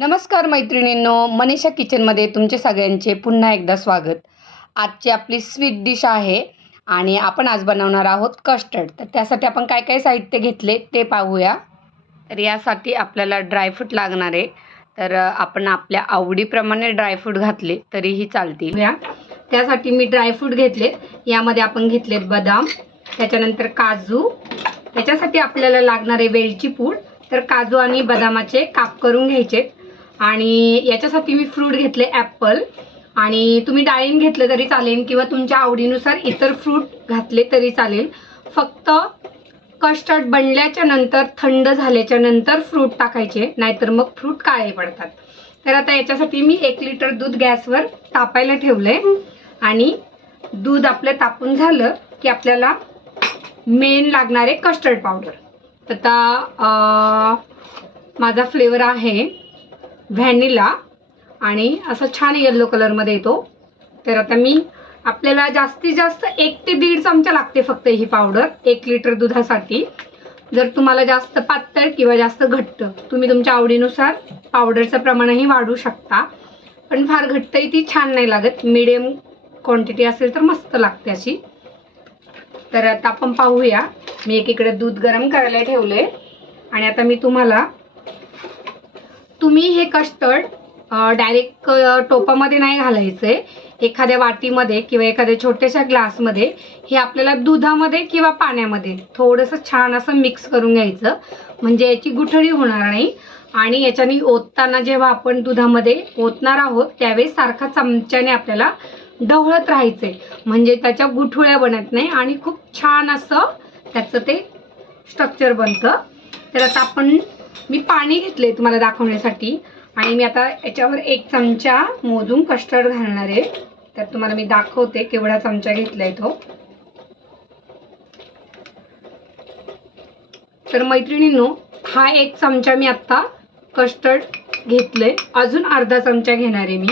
नमस्कार मैत्रिणींनो मनीषा किचनमध्ये तुमचे सगळ्यांचे पुन्हा एकदा स्वागत. आजची आपली स्वीट डिश आहे आणि आपण आज बनवणार आहोत कस्टर्ड तर त्यासाठी आपण काय काय साहित्य घेतले ते पाहूया. तर यासाठी आपल्याला ड्रायफ्रूट लागणार आहे. तर आपण आपल्या आवडीप्रमाणे ड्रायफ्रूट घातले तरीही चालतील. या. त्यासाठी मी ड्रायफ्रूट घेतले. यामध्ये आपण घेतलेत बदाम त्याच्यानंतर काजू. त्याच्यासाठी आपल्याला लागणार आहे वेलची पूड. तर काजू आणि बदामाचे काप करून घ्यायचे. आणि याच्यासाठी मी फ्रूट घेतले ॲपल. आणि तुम्ही डाळिंब घेतलं तरी चालेल किंवा तुमच्या आवडीनुसार इतर फ्रूट घातले तरी चालेल. फक्त कस्टर्ड बनल्याच्या नंतर थंड झाल्याच्यानंतर फ्रूट टाकायचे नाहीतर मग फ्रूट काळे पडतात. तर आता याच्यासाठी मी एक लिटर दूध गॅसवर तापायला ठेवलं आहे आणि दूध आपलं तापून झालं की आपल्याला मेन लागणारे कस्टर्ड पावडर. तर आता माझा फ्लेवर आहे. व्हॅनिला आणि असा छान येल्लो कलरमध्ये येतो. तर आता मी आपल्याला जास्तीत जास्त एक ते दीड चमचा लागते फक्त ही पावडर एक लिटर दुधासाठी. जर तुम्हाला जास्त पातळ किंवा जास्त घट्ट तुम्ही तुमच्या आवडीनुसार पावडरचं प्रमाणही वाढू शकता. पण फार घट्टही ती छान नाही लागत. मिडियम क्वांटिटी असेल तर मस्त लागते अशी. तर आता आपण पाहूया. मी एकीकडे दूध गरम करायला ठेवले आणि आता मी तुम्हाला तुम्ही हे कस्टर्ड डायरेक्ट टोपामध्ये नाही घालायचंय एखाद्या वाटीमध्ये किंवा एखाद्या छोट्याशा ग्लासमध्ये हे आपल्याला दुधामध्ये किंवा पाण्यामध्ये थोडंसं छान असं मिक्स करून घ्यायचं. म्हणजे याची गुठळी होणार नाही. आणि याच्याने ओतताना जेव्हा आपण दुधामध्ये ओतणार आहोत त्यावेळेस सारखा चमच्याने आपल्याला ढवळत राहायचंय. म्हणजे त्याच्या गुठुळ्या बनत नाही आणि खूप छान असं त्याचं ते स्ट्रक्चर बनतं. तर आता आपण मी पाणी घेतले तुम्हाला दाखवण्यासाठी. आणि मी आता याच्यावर एक चमचा मोजून कस्टर्ड घालणार आहे. तर तुम्हाला मी दाखवते केवढा चमचा घेतलाय तो. तर मैत्रिणींनो हा एक चमचा मी आत्ता कस्टर्ड घेतलंय. अजून अर्धा चमचा घेणार आहे मी.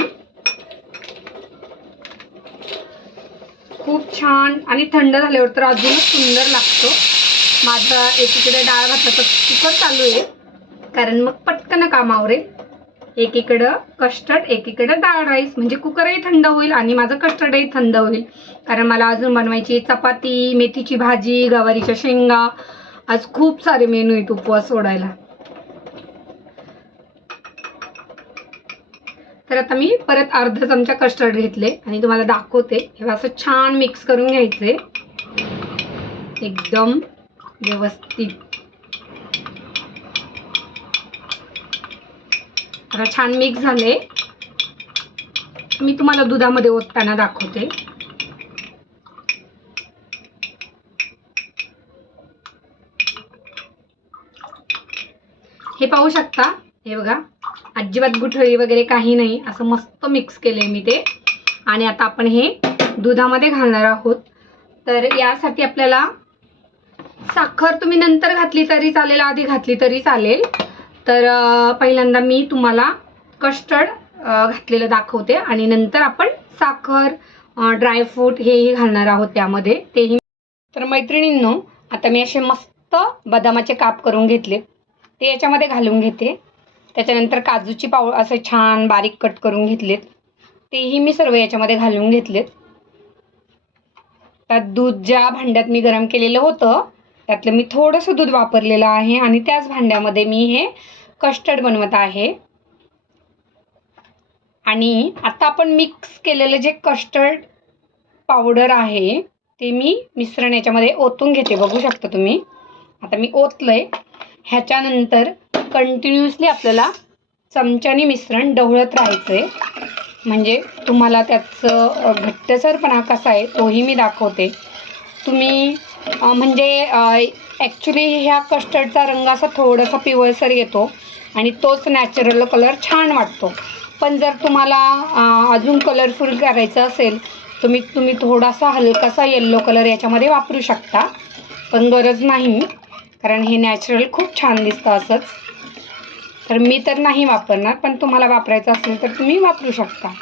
खूप छान आणि थंड झाल्यावर तर अजूनच सुंदर लागतो. माझा एकीकडे डाळ भाताचं कुकर चालू आहे. कारण मग पटकन काम आवरेल. एकीकडं कस्टर्ड एकीकडं डाळ राईस. म्हणजे कुकरही थंड होईल आणि माझं कस्टर्डही थंड होईल. कारण मला अजून बनवायची चपाती मेथीची भाजी गवारीच्या शेंगा. आज खूप सारे मेनू आहेत उपवास सोडायला. तर आता मी परत अर्धा चमचा कस्टर्ड घेतले आणि तुम्हाला दाखवते. हे असं छान मिक्स करून घ्यायचे. एकदम व्यवस्थित. आता छान मिक्स झाले. मी तुम्हाला दुधामध्ये ओतताना दाखवते. हे पाहू शकता? हे बघा. अजिबात गुठळी वगैरे काही नाही. असं मस्त मिक्स केलंय मी ते. आणि आता आपण हे दुधामध्ये घालणार आहोत. तर यासाठी आपल्याला साखर तुम्ही नंतर घातली तरी चालेल आधी घातली तरी चालेल. तर पहिल्यांदा मी तुम्हाला कस्टर्ड घातलेलं दाखवते आणि नंतर आपण साखर ड्रायफ्रूट हेही घालणार आहोत त्यामध्ये. तेही तर मैत्रिणींनो आता मी असे मस्त बदामाचे काप करून घेतले. ते याच्यामध्ये घालून घेते. त्याच्यानंतर काजूची पाव असे छान बारीक कट करून घेतलेत. तेही मी सर्व याच्यामध्ये घालून घेतलेत. त्यात दूध ज्या भांड्यात मी गरम केलेलं होतं त्यातलं मी थोडंसं दूध वापरलेलं आहे आणि त्याच भांड्यामध्ये मी हे कस्टर्ड बनवत आहे. आणि आता आपण मिक्स केलेलं जे कस्टर्ड पावडर आहे ते मी मिश्रण याच्यामध्ये ओतून घेते. बघू शकता तुम्ही. आता मी ओतलंय. ह्याच्यानंतर कंटिन्युअसली आपल्याला चमच्याने मिश्रण ढवळत राहायचं आहे म्हणजे तुम्हाला त्याचं घट्टसरपणा कसा आहे तोही मी दाखवते. तुम्ही म्हणजे ॲक्च्युली ह्या कस्टर्डचा रंग असा थोडासा पिवळसर येतो आणि तोच नॅचरल कलर छान वाटतो. पण जर तुम्हाला अजून कलरफुल करायचं असेल तुम्ही तुम्ही थोडासा हलकासा येल्लो कलर याच्यामध्ये वापरू शकता. पण गरज नाही कारण हे नॅचरल खूप छान दिसतं असंच. तर मी तर नाही वापरणार पण तुम्हाला वापरायचं असेल तर तुम्ही वापरू शकता.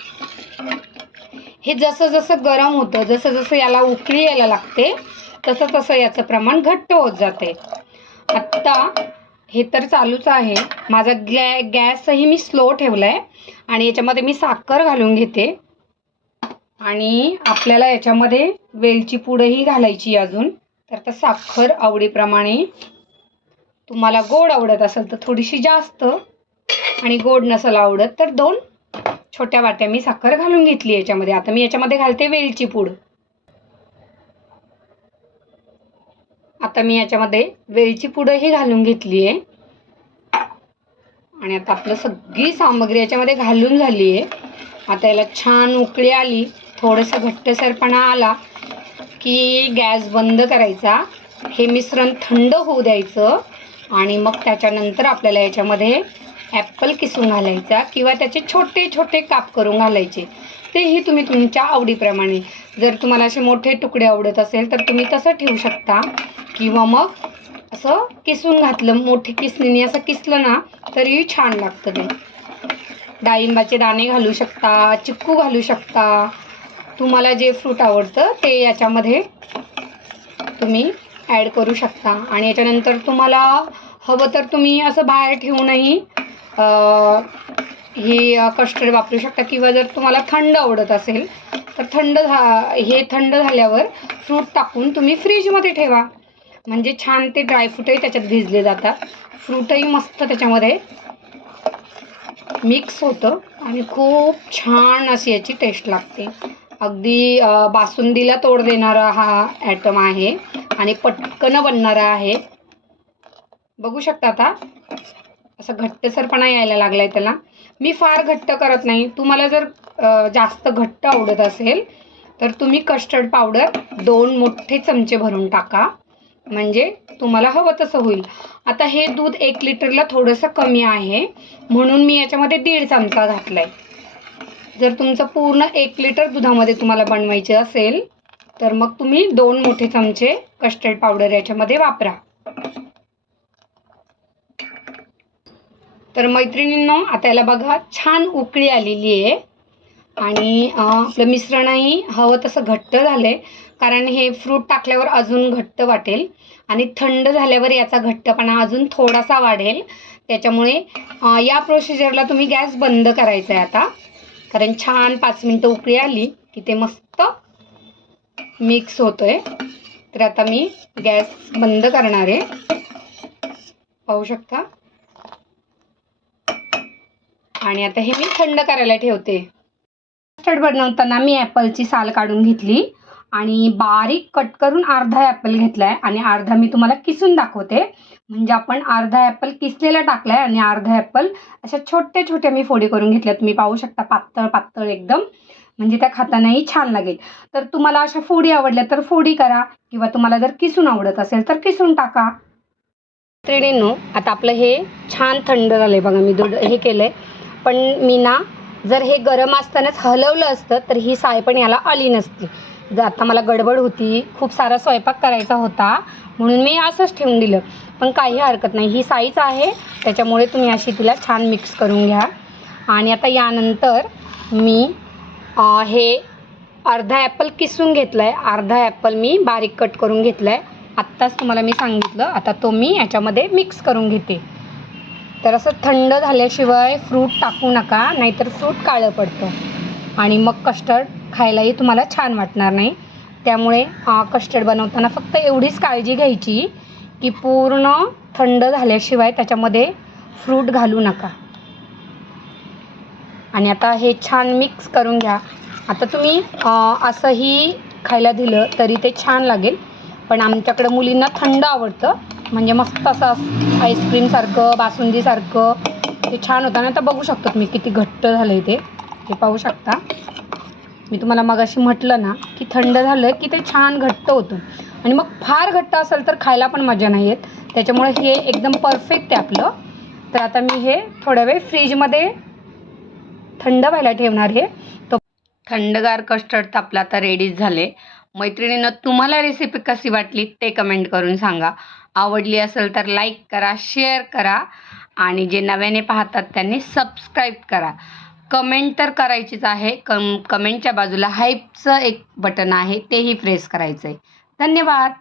हे जसं जसं गरम होतं जसं जसं याला उकळी यायला लागते तसं तसं याचं प्रमाण घट्ट होत जाते. आत्ता हे तर चालूच आहे. माझा गॅ गॅसही मी स्लो ठेवला आहे आणि याच्यामध्ये मी साखर घालून घेते. आणि आपल्याला याच्यामध्ये वेलची पूडही घालायची अजून. तर आता साखर आवडीप्रमाणे तुम्हाला गोड आवडत असेल तर थोडीशी जास्त आणि गोड नसेल आवडत तर दोन छोट्या वाट्या मी साखर घालून घेतली याच्यामध्ये. आता मी याच्यामध्ये घालते वेलची पूड. आता मी याच्यामध्ये वेलची पुडंही घालून घेतली आहे आणि आता आपलं सगळी सामग्री याच्यामध्ये घालून झाली आहे आता याला छान उकळी आली थोडंसं घट्टसरपणा आला की गॅस बंद करायचा. हे मिश्रण थंड होऊ द्यायचं आणि मग त्याच्यानंतर आपल्याला याच्यामध्ये ॲपल किसून घालायचा किंवा त्याचे छोटे छोटे काप करून घालायचे. तेही तुम्ही तुमच्या आवडीप्रमाणे. जर तुम्हाला असे मोठे तुकडे आवडत असेल तर तुम्ही तसं ठेवू शकता. किंवा मग असं किसून घातलं मोठी किसणीने असं किसलं ना तरीही छान लागतं ते. डाळिंबाचे दाणे घालू शकता चिक्कू घालू शकता. तुम्हाला जे फ्रूट आवडतं ते याच्यामध्ये तुम्ही ॲड करू शकता. आणि याच्यानंतर तुम्हाला हवं तर तुम्ही असं बाहेर ठेवूनही ही कस्टर्ड वापरू शकता किंवा जर तुम्हाला थंड आवडत असेल तर थंड झा हे थंड झाल्यावर फ्रूट टाकून तुम्ही फ्रीजमध्ये ठेवा. म्हणजे छान ते ड्रायफ्रूटही त्याच्यात भिजले जातात. फ्रूटही मस्त त्याच्यामध्ये मिक्स होतं आणि खूप छान अशी याची टेस्ट लागते. अगदी बासुंदीला तोड देणारा हा ॲटम आहे आणि पटकन बनणारा आहे. बघू शकता आता? असं घट्टसरपणा यायला लागला आहे त्याला. मी फार घट्ट करत नाही. तुम्हाला जर जास्त घट्ट आवडत असेल तर तुम्ही कस्टर्ड पावडर दोन मोठे चमचे भरून टाका. म्हणजे तुम्हाला हवं तसं होईल. आता हे दूध एक लिटरला थोडंसं कमी आहे. म्हणून मी याच्यामध्ये दीड चमचा घातला आहे जर तुमचं पूर्ण एक लिटर दुधामध्ये तुम्हाला बनवायचे असेल तर मग तुम्ही दोन मोठे चमचे कस्टर्ड पावडर याच्यामध्ये वापरा. तर मैत्रिणींनो आता याला बघा छान उकळी आलेली आहे. आणि आपलं मिश्रणही हवं तसं घट्ट झालं आहे कारण हे फ्रूट टाकल्यावर अजून घट्ट वाटेल. आणि थंड झाल्यावर याचा घट्टपणा अजून थोडासा वाढेल. त्याच्यामुळे या प्रोसिजरला तुम्ही गॅस बंद करायचा आहे आता. कारण छान पाच मिनटं उकळी आली की ते मस्त मिक्स होतो आहे तर आता मी गॅस बंद करणार आहे. पाहू शकता? आणि आता हे मी थंड करायला ठेवते. कस्टर्ड बनवताना मी ॲपलची साल काढून घेतली आणि बारीक कट करून अर्धा ॲपल घेतला आहे आणि अर्धा मी तुम्हाला किसून दाखवते. म्हणजे आपण अर्धा ॲपल किसलेला टाकला आहे आणि अर्धा ॲपल अशा छोट्या छोट्या मी फोडी करून घेतल्या. तुम्ही पाहू शकता पातळ पातळ एकदम. म्हणजे त्या खातानाही छान लागेल. तर तुम्हाला अशा फोडी आवडल्या तर फोडी करा किंवा तुम्हाला जर किसून आवडत असेल तर किसून टाका. त्रिणींनो आता आपलं हे छान थंड झालं आहे बघा. मी दूध हे केलं आहे पण मी ना जर हे गरम असतानाच हलवलं असतं तर ही साय पण याला आली नसती. जर आता मला गडबड होती खूप सारा स्वयंपाक करायचा होता म्हणून मी असंच ठेवून दिलं. पण काही हरकत नाही ही साईच आहे त्याच्यामुळे तुम्ही अशी तिला छान मिक्स करून घ्या. आणि आता यानंतर मी आ, हे अर्धा ॲपल किसून घेतला आहे अर्धा ॲपल मी बारीक कट करून घेतला आहे आत्ताच तुम्हाला मी सांगितलं आता तो मी याच्यामध्ये मिक्स करून घेते. तर असं थंड झाल्याशिवाय फ्रूट टाकू नका नाहीतर फ्रूट काळं पडतं. आणि मग कस्टर्ड खायलाही तुम्हाला छान वाटणार नाही. त्यामुळे कस्टर्ड बनवताना फक्त एवढीच काळजी घ्यायची की पूर्ण थंड झाल्याशिवाय त्याच्यामध्ये फ्रूट घालू नका. आणि आता हे छान मिक्स करून घ्या. आता तुम्ही असंही खायला दिलं तरी ते छान लागेल. पण आमच्याकडं मुलींना थंड आवडतं. म्हणजे मस्त असं आईस्क्रीमसारखं बासुंदीसारखं. ते छान होतं. आणि आता बघू शकतो तुम्ही किती घट्ट झालं इथे ते पाहू शकता. मी तुम्हाला मगाशी म्हटलं ना की थंड झालं की ते छान घट्ट होतं. आणि मग फार घट्ट असेल तर खायला पण मजा नाही येत. त्याच्यामुळे हे एकदम परफेक्ट आहे आपलं. तर आता मी हे थोड्या वेळ फ्रीजमध्ये थंड व्हायला ठेवणार हे तो थंडगार कस्टर्ड तर आपला आता रेडीच झाले. मैत्रिणीनं तुम्हाला रेसिपी कशी वाटली ते कमेंट करून सांगा. आवडली असेल तर लाईक करा शेअर करा आणि जे नव्याने पाहतात त्यांनी सबस्क्राईब करा. कमेंट तर करायचीच आहे. कम कमेंटच्या बाजूला हाईपचं एक बटन आहे. तेही प्रेस करायचं आहे धन्यवाद!